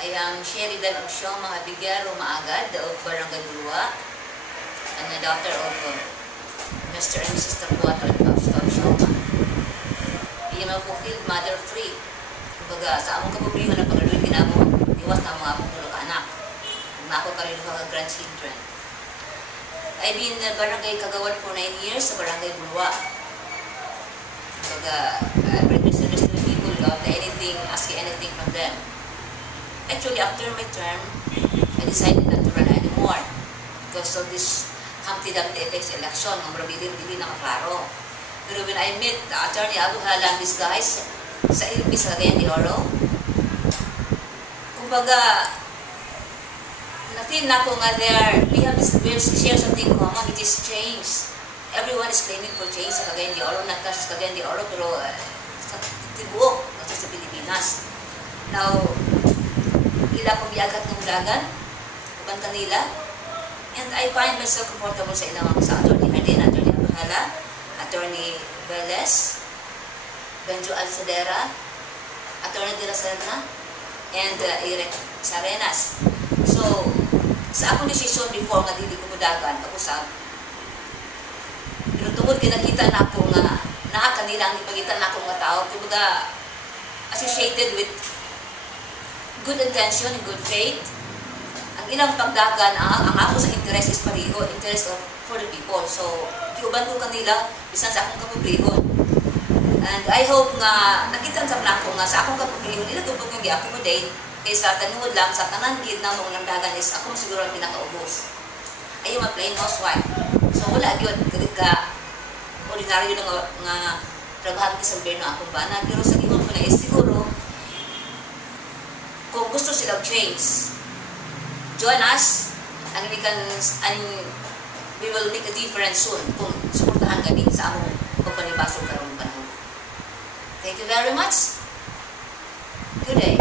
I am Sheridan Oksyo, mga Bigaro Maagad of Barangay Bulwa, and the daughter of Mr. and Mrs. Tarcuato and Pops Oksyo. Iyan ako fulfilled mother of 3. Kumbaga, sa among kabubliho na pag-aluin ginamo, iwas na mga akong tulog anak. Na ako karin mga grandchildren. I've been barangay kagawad for 9 years sa Barangay Bulwa. Kumbaga, I represent the people without asking anything from them. Actually, after my term, I decided not to run anymore because of this Humpty Dumpty effects election. Ang marabili na maklaro. Pero when I met Attorney Abu Halam, this guys, sa LP sa Cagayan de Oro, kumbaga, na-feel na ko nga we share something common, which is change. Everyone is claiming for change sa Cagayan de Oro, not just sa Cagayan de Oro, pero sa tibuok, sa Pilipinas. Now, ila kong biagat ng hulagan, uban kanila, and I find myself comfortable sa ilang sa Attorney Hardin, Attorney Abahala, Attorney Velez, Benjo Alcedera, Attorney De La Serna, and Eric Sarenas. So, sa akong desisyon before nga dili ko mudagan, pag-usap, pero tungod kinakita na ako nga, kanila ang ipagitan na akong mga tao, kumbaga, associated with good intention and good faith. Ang ilang pagdagan, ang ako sa interest is pariho, interest for the people. So, kiuban ko kanila, bisan sa akong kapublihon. And I hope nga, nakita sa ako nga sa akong kapublihon, nila tubog yung i-accommodate, kaysa tanuod lang sa tanan gid na mga nangdagan is ako siguro ang pinakaubos. Ayaw ma-plain housewife. So, wala yun, ka ordinaryo nga trabahan ko sa gobyerno akong bana. Pero sa gingon ko na is siguro, kung gusto silang change, join us, and we will make a difference soon kung suportahan kami sa among pagpanibasong karong panahon. Thank you very much. Good day.